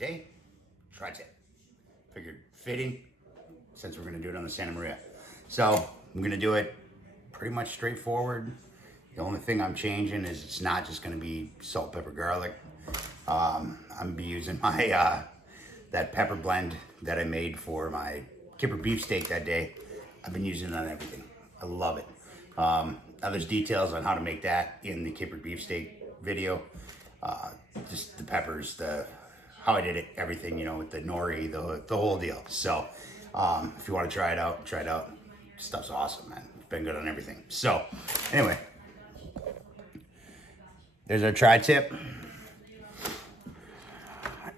today, tri-tip. Figured fitting since we're gonna do it on the Santa Maria. So I'm gonna do it pretty much straightforward. The only thing I'm changing is it's not just gonna be salt, pepper, garlic. I'm gonna be using my that pepper blend that I made for my kipper beefsteak that day. I've been using it on everything. I love it. Now there's details on how to make that in the kipper beefsteak video. Just the peppers, how I did it, everything, you know, with the nori, the whole deal. So if you want to try it out, try it out. Stuff's awesome, man. It's been good on everything. So anyway, there's our tri-tip.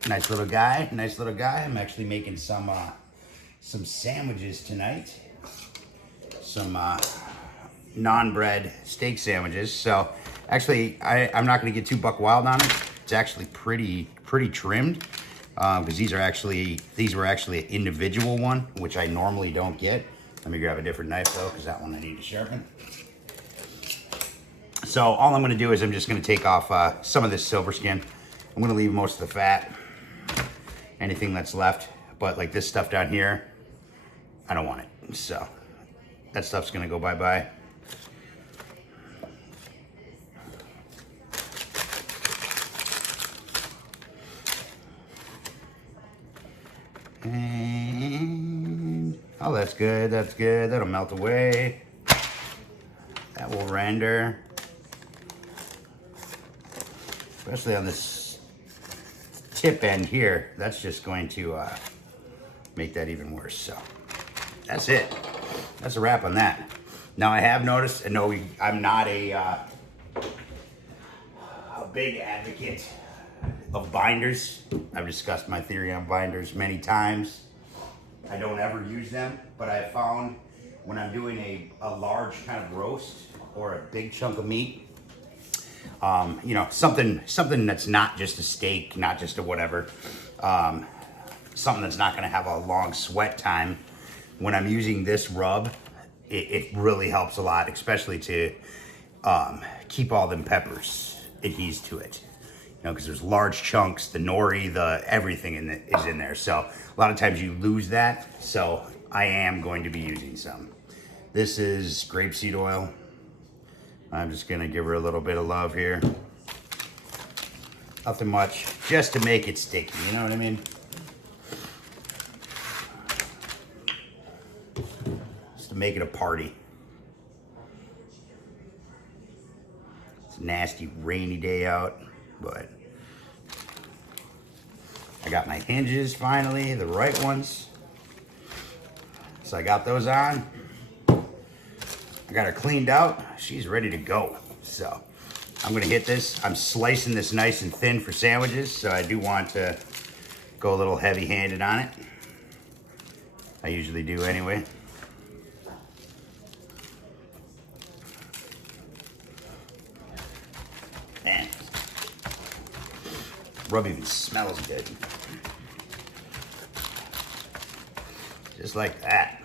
Nice little guy, nice little guy. I'm actually making some sandwiches tonight. Some non-bread steak sandwiches. So actually, I'm not going to get too buck wild on it. It's actually pretty trimmed because these were actually an individual one, which I normally don't get. Let me grab a different knife though, because that one I need to sharpen. So all I'm going to do is I'm just going to take off some of this silver skin. I'm going to leave most of the fat, anything that's left, but like this stuff down here, I don't want it. So that stuff's going to go bye-bye. And, oh, that's good, that's good. That'll melt away. That will render. Especially on this tip end here, that's just going to make that even worse. So that's it. That's a wrap on that. Now I have noticed, and no, I'm not a big advocate of binders. I've discussed my theory on binders many times. I don't ever use them, but I have found when I'm doing a large kind of roast or a big chunk of meat, you know, something that's not just a steak, not just a whatever, something that's not going to have a long sweat time. When I'm using this rub, it really helps a lot, especially to keep all them peppers adhesed to it. You know, because there's large chunks, the nori, everything is in there. So a lot of times you lose that. So I am going to be using some. This is grapeseed oil. I'm just gonna give her a little bit of love here. Nothing much, just to make it sticky, you know what I mean? Just to make it a party. It's a nasty rainy day out, but I got my hinges finally, the right ones. So I got those on. I got her cleaned out. She's ready to go. So I'm gonna hit this. I'm slicing this nice and thin for sandwiches, so I do want to go a little heavy-handed on it. I usually do anyway. Man, rub even smells good. Just like that.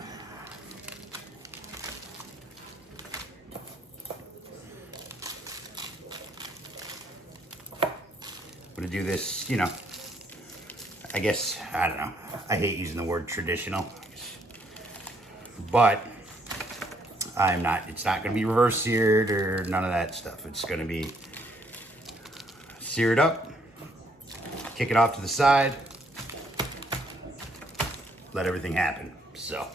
I'm gonna do this, you know, I guess, I don't know. I hate using the word traditional, but it's not gonna be reverse seared or none of that stuff. It's gonna be sear it up, kick it off to the side, let everything happen. So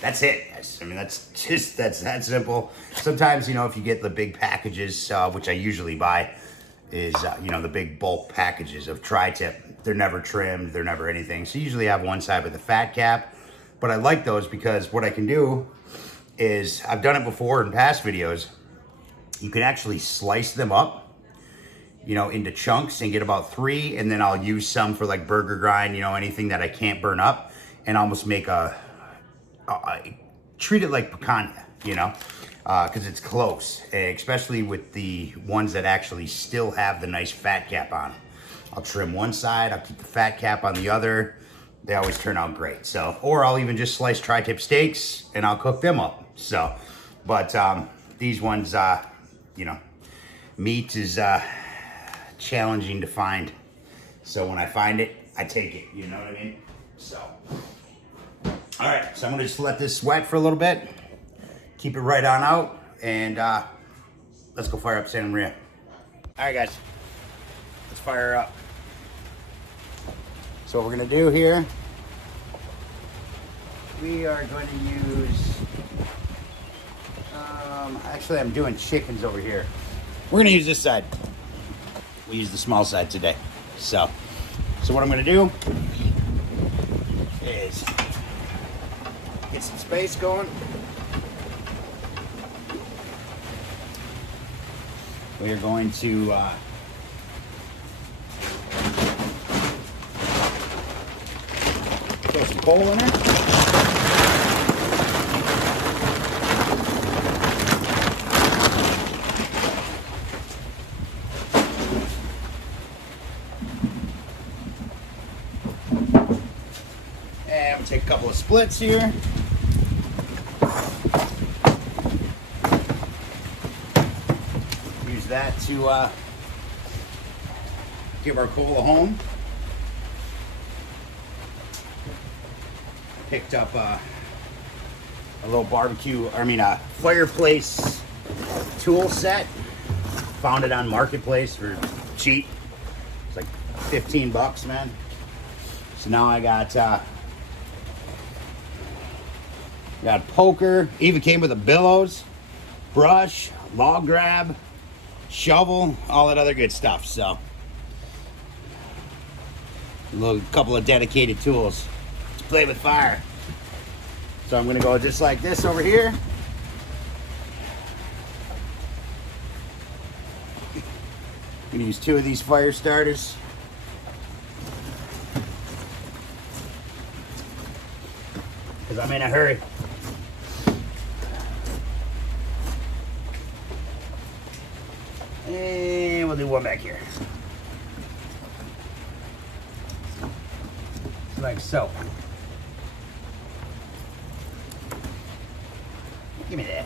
that's it. I mean, that's that simple. Sometimes, you know, if you get the big packages, which I usually buy, is, you know, the big bulk packages of tri-tip. They're never trimmed, they're never anything. So you usually have one side with a fat cap, but I like those because what I can do is, I've done it before in past videos, you can actually slice them up, you know, into chunks and get about 3, and then I'll use some for like burger grind, you know, anything that I can't burn up, and almost make treat it like picanha, you know, because it's close, especially with the ones that actually still have the nice fat cap on them. I'll trim one side, I'll keep the fat cap on the other. They always turn out great. So, or I'll even just slice tri-tip steaks and I'll cook them up. So, but these ones, you know, meat is challenging to find. So when I find it, I take it, you know what I mean? So, all right, so I'm gonna just let this sweat for a little bit, keep it right on out, and let's go fire up Santa Maria. All right, guys, let's fire her up. So what we're gonna do here, we are going to use, actually I'm doing chickens over here. We're gonna use this side. We use the small side today. So what I'm gonna do is get some space going. We are going to throw some coal in there. And we'll take a couple of splits here. Use that to give our coal a home. Picked up a little fireplace tool set. Found it on Marketplace for cheap. It's like 15 bucks, man. So now I got poker, even came with a bellows, brush, log grab, shovel, all that other good stuff. So a couple of dedicated tools to play with fire. So I'm gonna go just like this over here. I'm gonna use 2 of these fire starters. Because I'm in a hurry. And we'll do one back here. Like so. Give me that.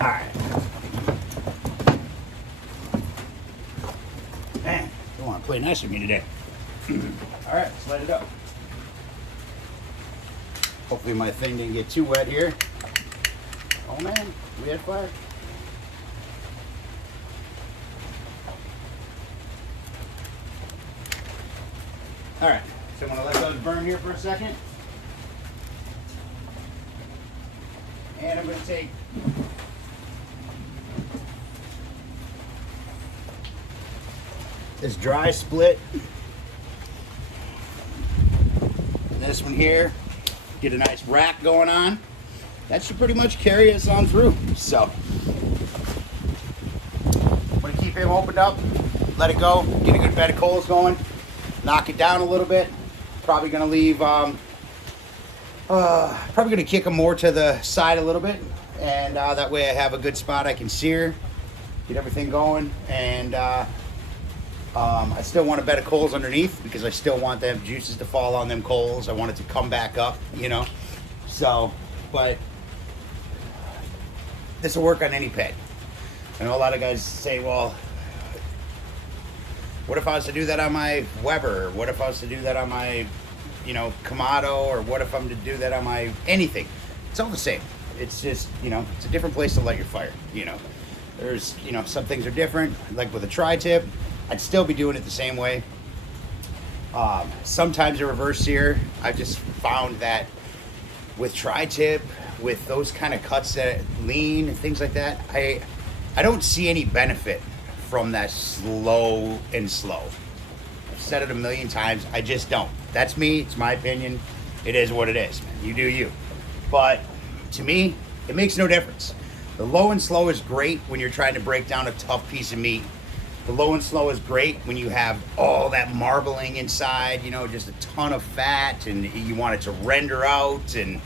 All right. Man, don't want to play nice with me today. All right, let's light it up. Hopefully my thing didn't get too wet here. Oh man, we had fire. All right, so I'm gonna let those burn here for a second. And I'm gonna take this dry split, and this one here, get a nice rack going on. That should pretty much carry us on through. So I'm gonna keep him opened up, let it go, get a good bed of coals going, knock it down a little bit. Probably gonna leave, probably gonna kick them more to the side a little bit, and that way I have a good spot I can sear, get everything going, and I still want a bed of coals underneath because I still want them juices to fall on them coals. I want it to come back up, you know. So, but this will work on any pit. I know a lot of guys say, well, what if I was to do that on my Weber? What if I was to do that on my, you know, Kamado? Or what if I'm to do that on my anything? It's all the same. It's just, you know, it's a different place to light your fire, you know. There's, you know, some things are different. Like with a tri-tip, I'd still be doing it the same way. Sometimes a reverse sear. I've just found that with tri-tip, with those kind of cuts that lean and things like that, I don't see any benefit from that slow and slow. I've said it a million times. I just don't. That's me. It's my opinion. It is what it is, man. You do you. But to me, it makes no difference. The low and slow is great when you're trying to break down a tough piece of meat. The low and slow is great when you have all that marbling inside, you know, just a ton of fat, and you want it to render out and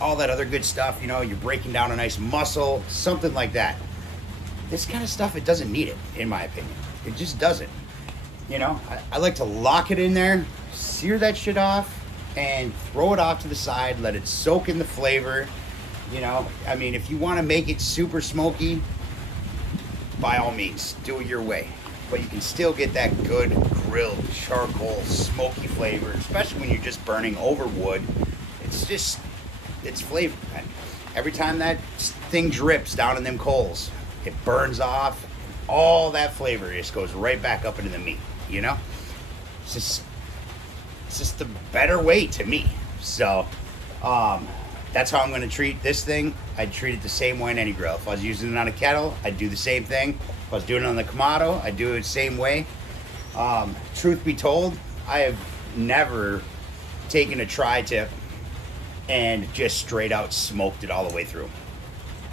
all that other good stuff, you know, you're breaking down a nice muscle, something like that. This kind of stuff, it doesn't need it, in my opinion. It just doesn't. You know, I like to lock it in there, sear that shit off, and throw it off to the side, let it soak in the flavor. You know, I mean, if you want to make it super smoky, by all means, do it your way. But you can still get that good grilled charcoal smoky flavor, especially when you're just burning over wood. It's flavor, man. Every time that thing drips down in them coals, it burns off. All that flavor just goes right back up into the meat, you know? It's just the better way to me. So, that's how I'm going to treat this thing. I'd treat it the same way on any grill. If I was using it on a kettle, I'd do the same thing. If I was doing it on the Kamado, I'd do it the same way. Truth be told, I have never taken a tri-tip and just straight out smoked it all the way through.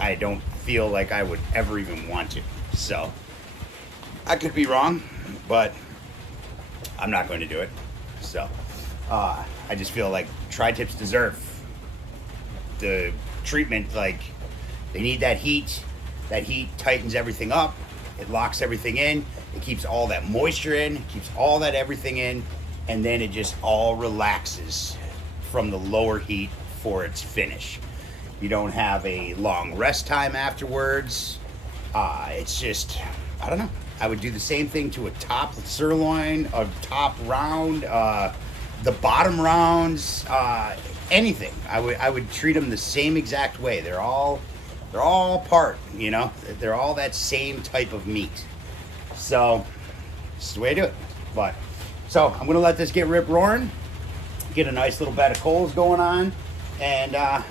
I don't feel like I would ever even want to. So, I could be wrong, but I'm not going to do it. So, I just feel like tri-tips deserve the treatment. Like, they need that heat. That heat tightens everything up. It locks everything in. It keeps all that moisture in. It keeps all that everything in. And then it just all relaxes from the lower heat for its finish. You don't have a long rest time afterwards. It's just, I don't know. I would do the same thing to a top sirloin, a top round, the bottom rounds, anything. I would treat them the same exact way. They're all part, you know. They're all that same type of meat. So, this is the way I do it. But, so I'm gonna let this get rip roaring, get a nice little bed of coals going on, and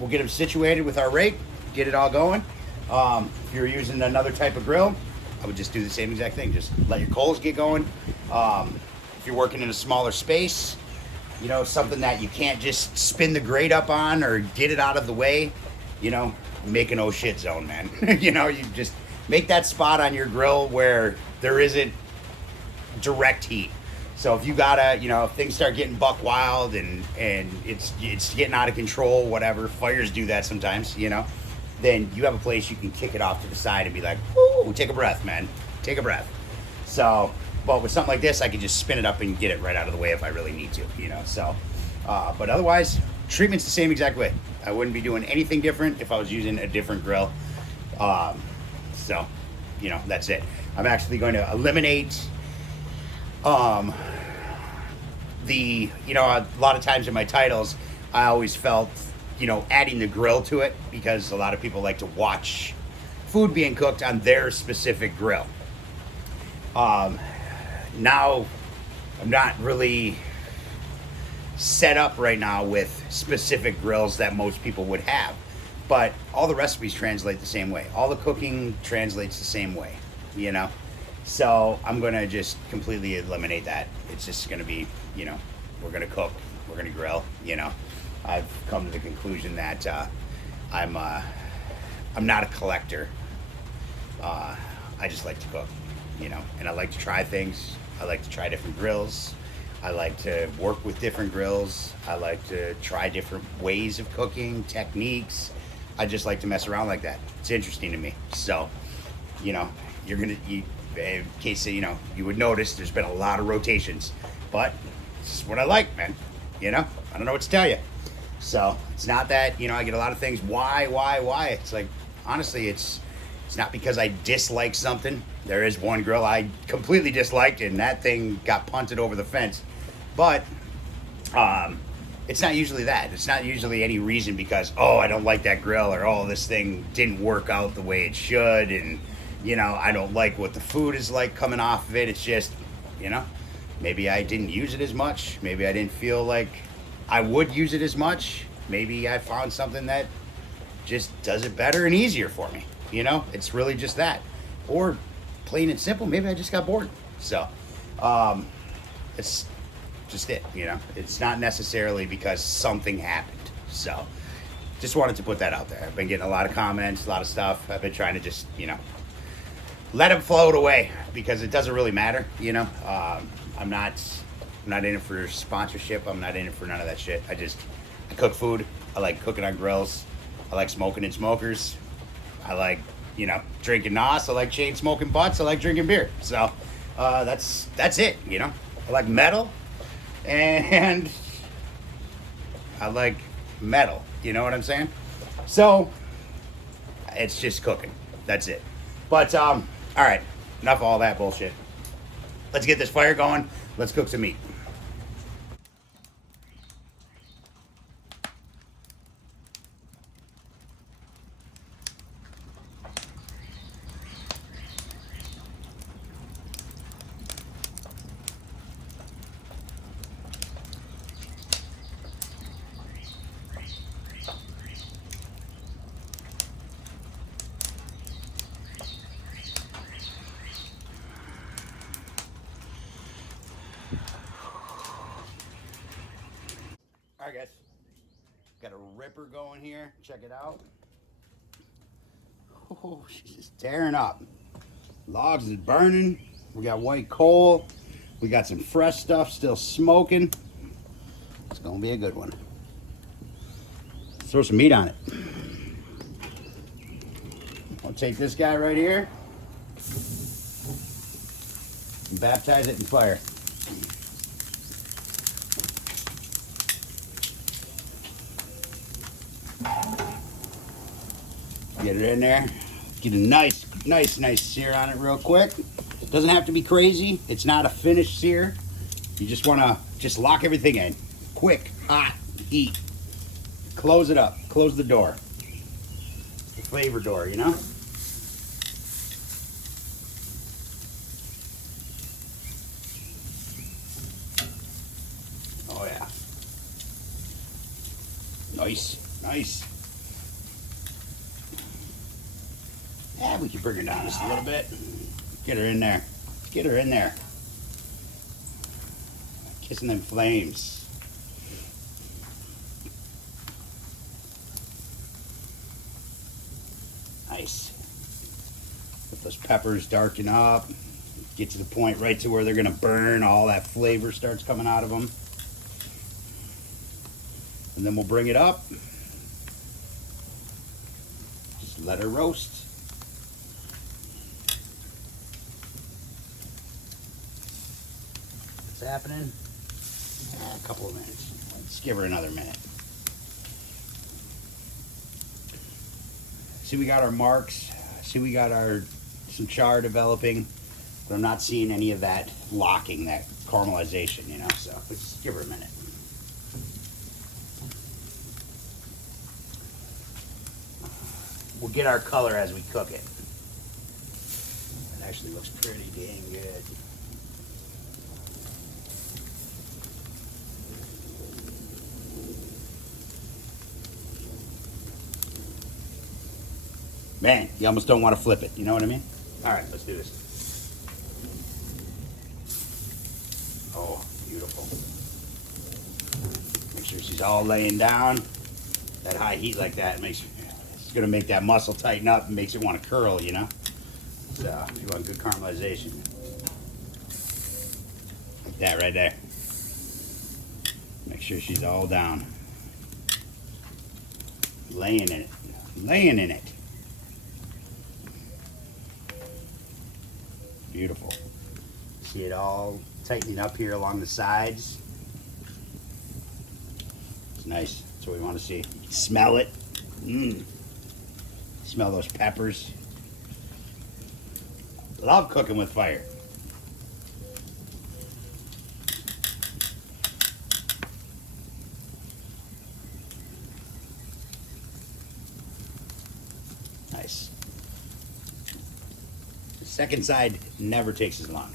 we'll get them situated with our rake, get it all going. If you're using another type of grill, I would just do the same exact thing. Just let your coals get going. If you're working in a smaller space, you know, something that you can't just spin the grate up on or get it out of the way, you know, make an oh shit zone, man. You know, you just make that spot on your grill where there isn't direct heat. So if you gotta, you know, if things start getting buck wild and it's getting out of control, whatever, fires do that sometimes, you know, then you have a place you can kick it off to the side and be like, whoo, take a breath, man. Take a breath. So, but with something like this, I can just spin it up and get it right out of the way if I really need to, you know. So, but otherwise, treatment's the same exact way. I wouldn't be doing anything different if I was using a different grill. So, you know, that's it. I'm actually going to eliminate the, you know, a lot of times in my titles, I always felt, you know, adding the grill to it because a lot of people like to watch food being cooked on their specific grill. Now, I'm not really set up right now with specific grills that most people would have, but all the recipes translate the same way. All the cooking translates the same way, you know? So I'm going to just completely eliminate that. It's just going to be, you know, we're going to cook, we're going to grill, you know? I've come to the conclusion that I'm not a collector. I just like to cook, you know, and I like to try things. I like to try different grills. I like to work with different grills. I like to try different ways of cooking, techniques. I just like to mess around like that. It's interesting to me. So, you know, in case, you know, you would notice there's been a lot of rotations, but this is what I like, man. You know, I don't know what to tell you. So it's not that, you know, I get a lot of things. Why? It's like, honestly, it's not because I dislike something. There is one grill I completely disliked, and that thing got punted over the fence. But it's not usually that. It's not usually any reason because, oh, I don't like that grill, or oh, this thing didn't work out the way it should, and, you know, I don't like what the food is like coming off of it. It's just, you know, maybe I didn't use it as much. Maybe I didn't feel like I would use it as much. Maybe I found something that just does it better and easier for me. You know, it's really just that. Or plain and simple, maybe I just got bored. So, it's just it, you know. It's not necessarily because something happened. So, just wanted to put that out there. I've been getting a lot of comments, a lot of stuff. I've been trying to just, you know, let it float away because it doesn't really matter, you know. I'm not in it for sponsorship. I'm not in it for none of that shit. I cook food. I like cooking on grills. I like smoking in smokers. I like, you know, drinking NOS. I like chain smoking butts. I like drinking beer. So that's it, you know. I like metal, and I like metal. You know what I'm saying? So it's just cooking. That's it. But, all right, enough of all that bullshit. Let's get this fire going. Let's cook some meat. All right, guys. Got a ripper going here. Check it out. Oh, she's just tearing up. Logs is burning. We got white coal. We got some fresh stuff still smoking. It's gonna be a good one. Throw some meat on it. I'll take this guy right here and baptize it in fire. Get it in there. Get a nice sear on it real quick. Doesn't have to be crazy. It's not a finished sear. You just want to lock everything in. Quick, hot, heat. Close it up. Close the door. The flavor door, you know? Oh yeah. Nice. Yeah, we can bring her down just a little bit. Get her in there. Get her in there. Kissing them flames. Nice. Let those peppers darken up. Get to the point right to where they're gonna burn. All that flavor starts coming out of them. And then we'll bring it up. Just let her roast. Happening. A couple of minutes. Let's give her another minute. See, we got our marks. See, we got some char developing, but I'm not seeing any of that locking, that caramelization, you know. So let's give her a minute. We'll get our color as we cook it. It actually looks pretty dang good. Man, you almost don't want to flip it. You know what I mean? All right, let's do this. Oh, beautiful. Make sure she's all laying down. That high heat like that it's going to make that muscle tighten up and makes it want to curl, you know? So, if you want good caramelization. Like that right there. Make sure she's all down. Laying in it. Laying in it. Beautiful. See it all tightening up here along the sides. It's nice. That's what we want to see. Smell it. Smell those peppers. Love cooking with fire. Nice. The second side never takes as long.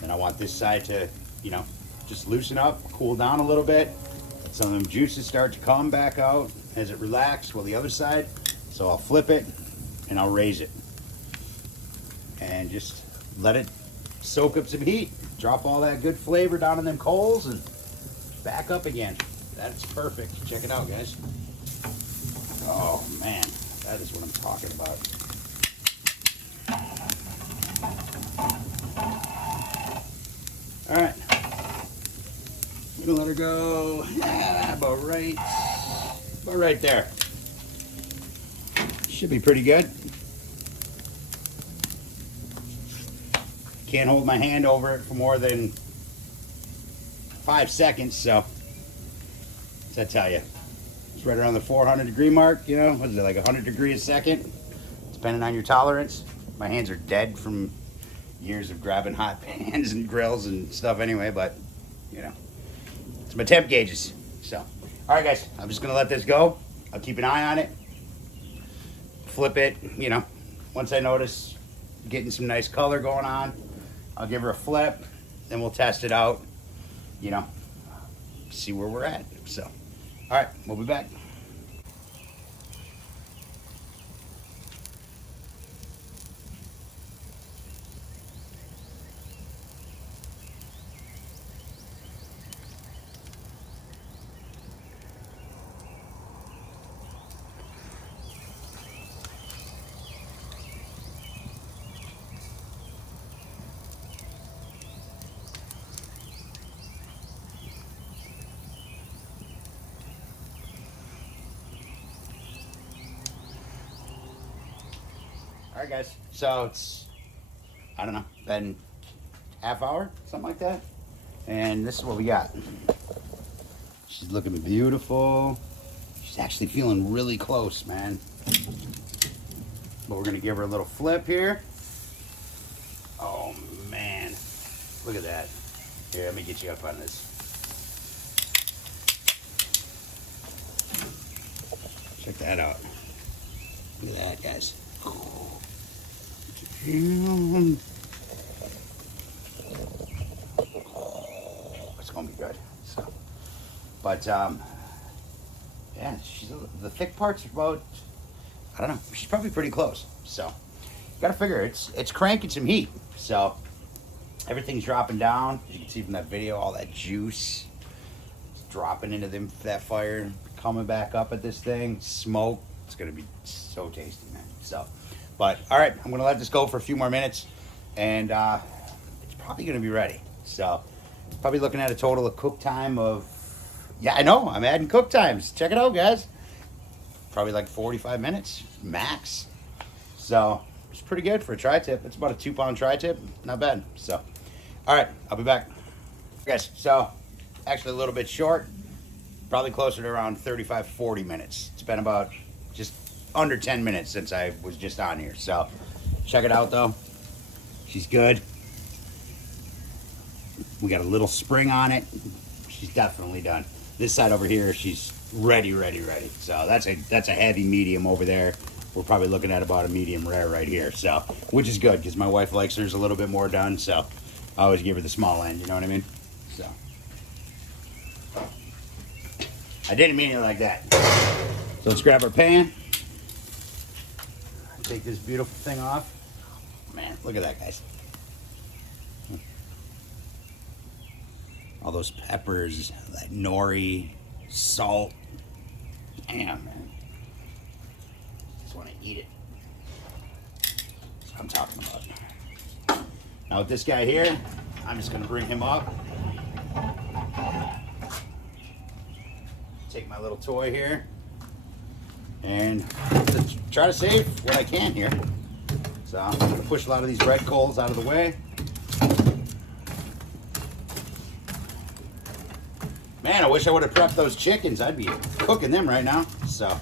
And I want this side to, you know, just loosen up, cool down a little bit. Let some of them juices start to come back out as it relaxes. Well, the other side, so I'll flip it and I'll raise it. And just let it soak up some heat. Drop all that good flavor down in them coals and back up again. That's perfect. Check it out, guys. Oh, man. That is what I'm talking about. All right. I'm gonna let her go. Yeah, about right there. Should be pretty good. Can't hold my hand over it for more than 5 seconds, so what's that tell you? It's right around the 400 degree mark, you know? What is it, like 100 degrees a second? Depending on your tolerance. My hands are dead from years of grabbing hot pans and grills and stuff anyway, but, you know, it's my temp gauges. So, all right, guys, I'm just gonna let this go. I'll keep an eye on it. Flip it, you know, once I notice getting some nice color going on, I'll give her a flip, then we'll test it out, you know, see where we're at. So, all right, we'll be back. All right, guys, so it's, I don't know, been half hour, something like that. And this is what we got. She's looking beautiful. She's actually feeling really close, man. But we're gonna give her a little flip here. Oh, man, look at that. Here, let me get you up on this. Check that out. Look at that, guys. It's gonna be good. So, but yeah, the thick part's about, I don't know, she's probably pretty close. So, gotta figure it's cranking some heat. So, everything's dropping down. As you can see from that video, all that juice is dropping into that fire, coming back up at this thing. Smoke. It's gonna be so tasty, man. So. But, all right, I'm going to let this go for a few more minutes, and it's probably going to be ready. So, probably looking at a total of cook time of, yeah, I know, I'm adding cook times. Check it out, guys. Probably like 45 minutes, max. So, it's pretty good for a tri-tip. It's about a 2-pound tri-tip. Not bad. So, all right, I'll be back. Guys, so, actually a little bit short. Probably closer to around 35, 40 minutes. It's been about just under 10 minutes since I was just on here. So check it out though. She's good. We got a little spring on it. She's definitely done. This side over here, she's ready. So that's a heavy medium over there. We're probably looking at about a medium rare right here. So, which is good because my wife likes hers a little bit more done. So I always give her the small end, you know what I mean? So I didn't mean it like that. So let's grab our pan. Take this beautiful thing off. Man, look at that, guys. All those peppers, that nori, salt. Damn, man. Just want to eat it. That's what I'm talking about. Now with this guy here, I'm just going to bring him up. Take my little toy here. And try to save what I can here. So I'm going to push a lot of these red coals out of the way. Man, I wish I would have prepped those chickens. I'd be cooking them right now. So,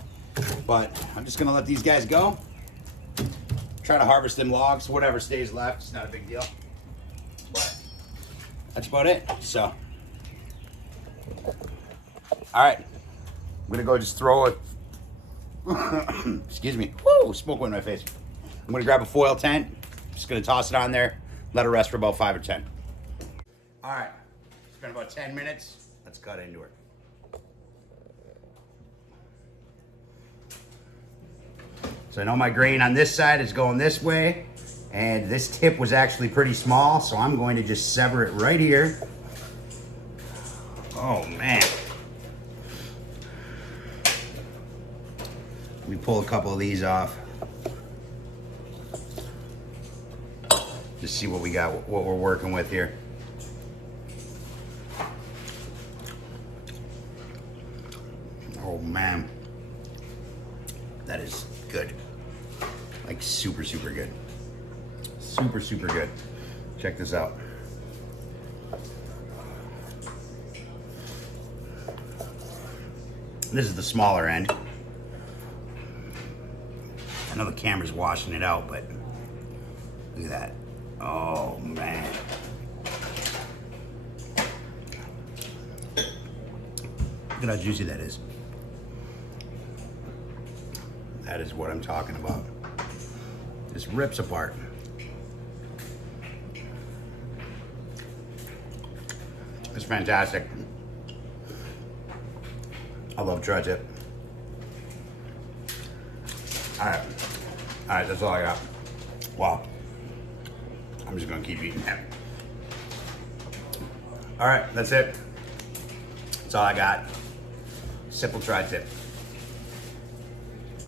but I'm just going to let these guys go. Try to harvest them logs. Whatever stays left, it's not a big deal. But that's about it. So, all right. I'm going to go just throw it. Excuse me. Woo, smoke went in my face. I'm gonna grab a foil tent. Just gonna toss it on there. Let her rest for about 5 or 10. All right, it's been about 10 minutes. Let's cut into her. So I know my grain on this side is going this way, and this tip was actually pretty small, so I'm going to just sever it right here. Oh man. Let me pull a couple of these off. Just see what we got, what we're working with here. Oh man, that is good. Like super good. Super good. Check this out. This is the smaller end. I know the camera's washing it out, but look at that. Oh man. Look at how juicy that is. That is what I'm talking about. This rips apart. It's fantastic. I love tri-tip. All right, that's all I got. Wow. I'm just gonna keep eating that. All right, that's it. That's all I got. Simple tri-tip.